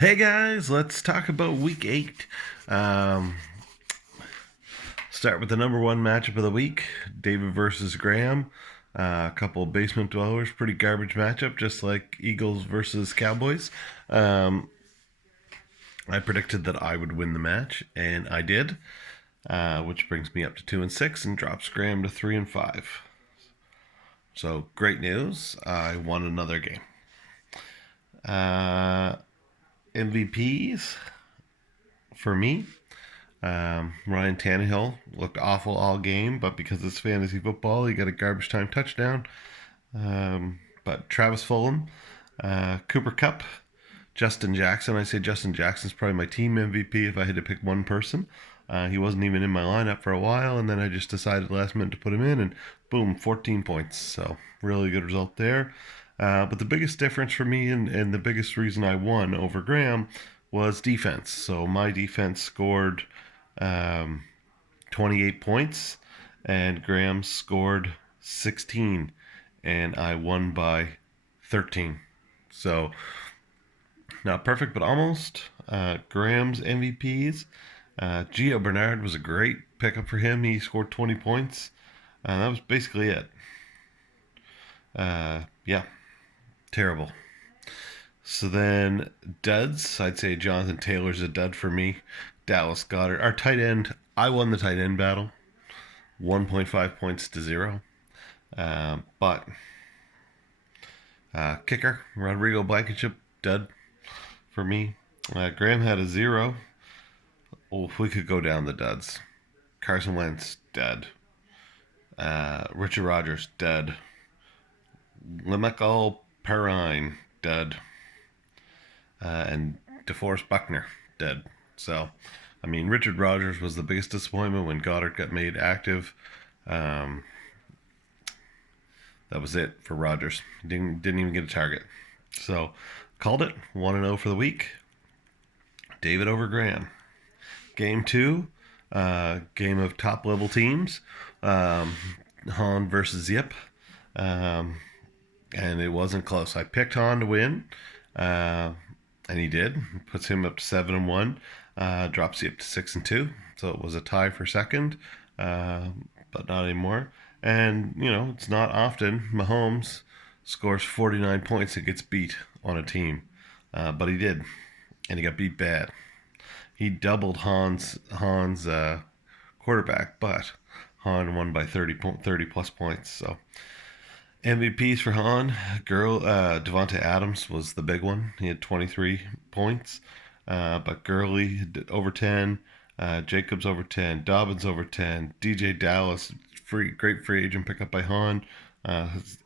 Hey guys, let's talk about week 8. Um, Start with the number one matchup of the week, David versus Graham. A couple of basement dwellers, pretty garbage matchup, just like Eagles versus Cowboys. Um, I predicted that I would win the match, and I did, which brings me up to 2-6 and drops Graham to 3-5. So great news! I won another game. Uh, MVPs for me. Ryan Tannehill looked awful all game, but because it's fantasy football, he got a garbage time touchdown. But Travis Fulgham, Cooper Kupp, Justin Jackson. I say Justin Jackson's probably my team MVP if I had to pick one person. He wasn't even in my lineup for a while, and then I just decided last minute to put him in, and boom, 14 points. So really good result there. But the biggest difference for me and the biggest reason I won over Graham was defense. So my defense scored um, 28 points, and Graham scored 16, and I won by 13. So not perfect, but almost. Graham's MVPs. Gio Bernard was a great pickup for him. He scored 20 points. That was basically it. Yeah, terrible. So then duds, I'd say Jonathan Taylor's a dud for me. Dallas Goddard, our tight end. I won the tight end battle, 1.5 points to 0. But kicker Rodrigo Blankenship, dud for me. Graham had a 0. Oh, if we could go down the duds. Carson Wentz, dead. Richard Rodgers, dead. Lemichael Perrine, dead. And DeForest Buckner, dead. So, I mean, Richard Rodgers was the biggest disappointment when Goddard got made active. Um, that was it for Rodgers. Didn't even get a target. So, called it 1-0 for the week. David over Graham. Game 2, game of top level teams. Han versus Zip. And it wasn't close. I picked Han to win, and he did. Puts him up to 7-1, drops Zip to 6-2. So it was a tie for second, but not anymore. And it's not often Mahomes scores 49 points and gets beat on a team, but he did, and he got beat bad. He doubled Han's quarterback, but Han won by 30 plus points. So MVPs for Han, Devonte Adams was the big one. He had 23 points, but Gurley over 10, Jacobs over 10, Dobbins over 10, DJ Dallas, great free agent pickup by Han,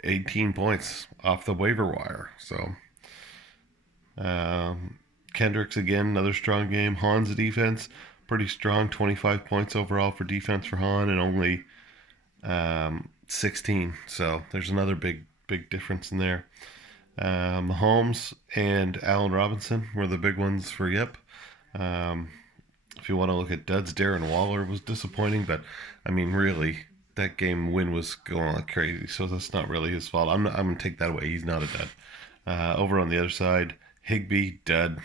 18 points off the waiver wire. So Kendricks again, another strong game. Han's defense, pretty strong, 25 points overall for defense for Han, and only 16. So there's another big difference in there. Mahomes and Allen Robinson were the big ones for Yep. If you want to look at duds, Darren Waller was disappointing, but I mean, really, that game win was going like crazy, so that's not really his fault. I'm gonna take that away. He's not a dud. Over on the other side, Higbee, dud.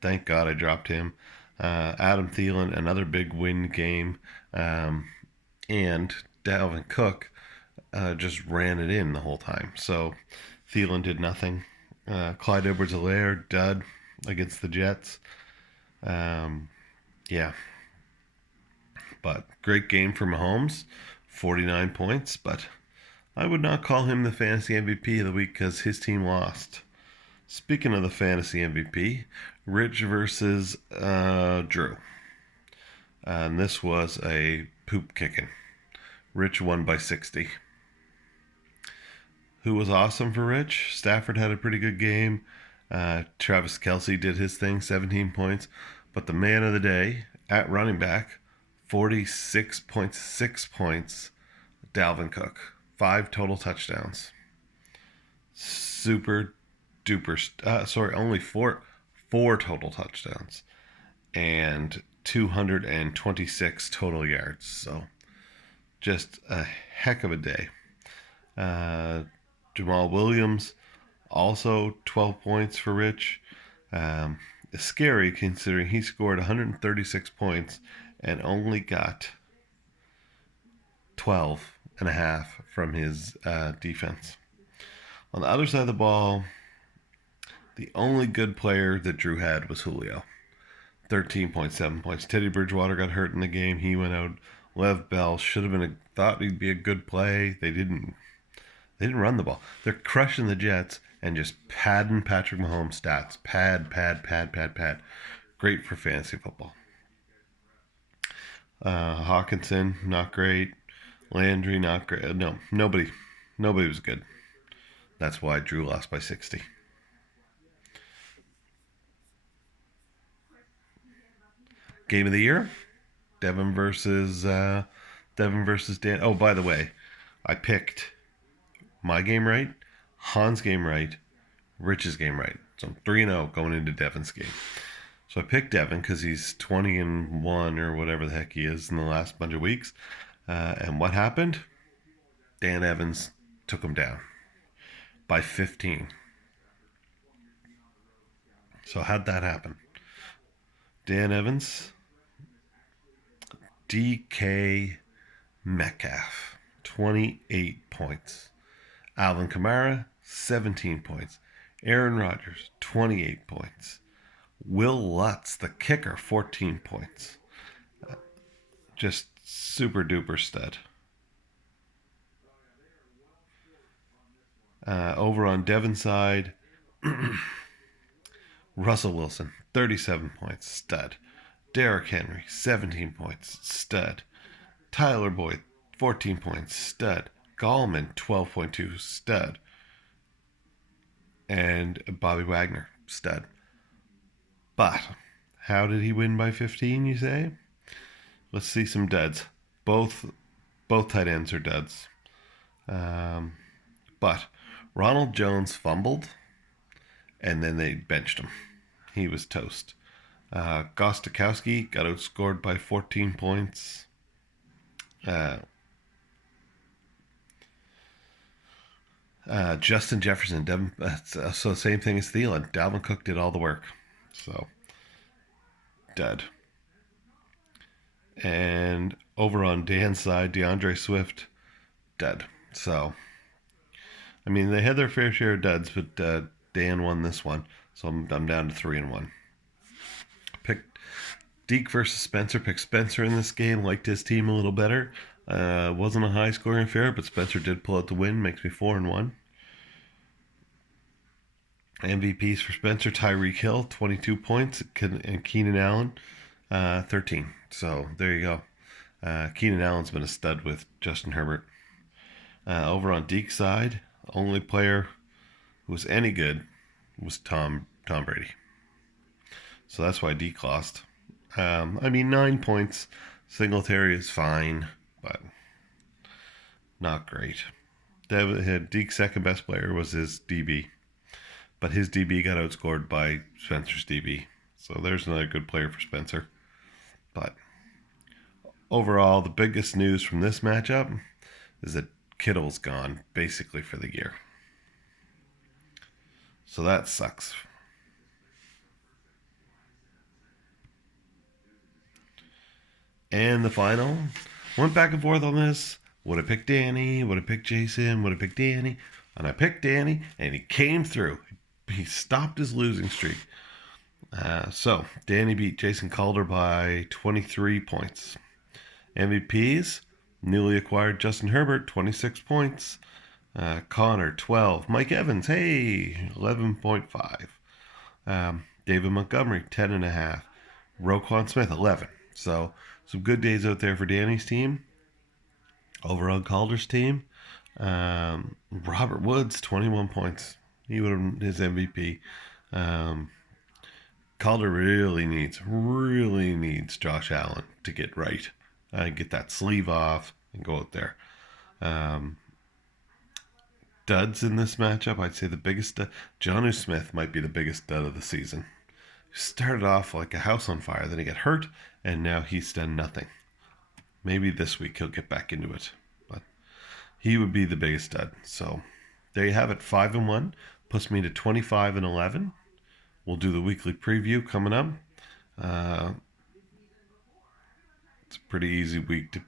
Thank God I dropped him. Adam Thielen, another big win game. And Dalvin Cook just ran it in the whole time. So Thielen did nothing. Clyde Edwards-Helaire, dud against the Jets. Yeah. But great game for Mahomes, 49 points. But I would not call him the fantasy MVP of the week because his team lost. Speaking of the fantasy MVP, Rich versus Drew. And this was a poop kicking. Rich won by 60. Who was awesome for Rich? Stafford had a pretty good game. Travis Kelce did his thing, 17 points. But the man of the day at running back, 46.6 points, Dalvin Cook. 5 total touchdowns. Super duper. Only four total touchdowns. And 226 total yards. So just a heck of a day. Jamal Williams, also 12 points for Rich. is scary considering he scored 136 points and only got 12 and a half from his defense. On the other side of the ball, the only good player that Drew had was Julio. 13.7 points. Teddy Bridgewater got hurt in the game. He went out. Lev Bell should have been thought he'd be a good play. They didn't run the ball. They're crushing the Jets and just padding Patrick Mahomes' stats. Pad. Great for fantasy football. Hawkinson, not great. Landry, not great. No, nobody was good. That's why Drew lost by 60. Game of the year, Devin versus Dan. Oh, by the way, I picked my game right, Han's game right, Rich's game right. So I'm 3-0 going into Devin's game. So I picked Devin because he's 20-1 or whatever the heck he is in the last bunch of weeks. And what happened? Dan Evans took him down by 15. So how'd that happen? Dan Evans, DK Metcalf, 28 points. Alvin Kamara, 17 points. Aaron Rodgers, 28 points. Will Lutz, the kicker, 14 points. Just super duper stud. Over on Devin's side, Russell Wilson, 37 points, stud. Derrick Henry, 17 points, stud. Tyler Boyd, 14 points, stud. Gallman, 12.2, stud. And Bobby Wagner, stud. But how did he win by 15, you say? Let's see some duds. Both tight ends are duds. But Ronald Jones fumbled, and then they benched him. He was toast. Gostkowski got outscored by 14 points. Justin Jefferson, so same thing as Thielen. Dalvin Cook did all the work. So, dead. And over on Dan's side, DeAndre Swift, dead. So, I mean, they had their fair share of duds, but Dan won this one. So I'm down to 3-1. Picked Deke versus Spencer. Picked Spencer in this game. Liked his team a little better. Wasn't a high scoring affair, but Spencer did pull out the win. Makes me 4-1. MVPs for Spencer: Tyreek Hill, 22 points, and Keenan Allen, 13. So there you go. Keenan Allen's been a stud with Justin Herbert. Over on Deke's side, only player who was any good was Tom Brady. So that's why Deke lost. 9 points. Singletary is fine, but not great. Deke's second best player was his DB. But his DB got outscored by Spencer's DB. So there's another good player for Spencer. But overall, the biggest news from this matchup is that Kittle's gone basically for the year. So that sucks. And the final. Went back and forth on this. Would have picked Danny, would have picked Jason, would have picked Danny. And I picked Danny, and he came through. He stopped his losing streak. So, Danny beat Jason Calder by 23 points. MVPs, newly acquired Justin Herbert, 26 points. Connor, 12. Mike Evans, hey, 11.5. David Montgomery, 10.5. Roquan Smith, 11. So, some good days out there for Danny's team. Over on Calder's team, Robert Woods, 21 points. He would have his MVP. Calder really needs Josh Allen to get right. Get that sleeve off and go out there. Duds in this matchup, I'd say the biggest Jonnu Smith might be the biggest dud of the season. He started off like a house on fire, then he got hurt, and now he's done nothing. Maybe this week he'll get back into it, but he would be the biggest dud. So there you have it, 5-1, puts me to 25-11. We'll do the weekly preview coming up. Uh, it's a pretty easy week to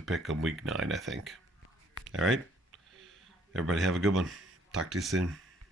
pick on week 9, I think. All right. Everybody have a good one. Talk to you soon.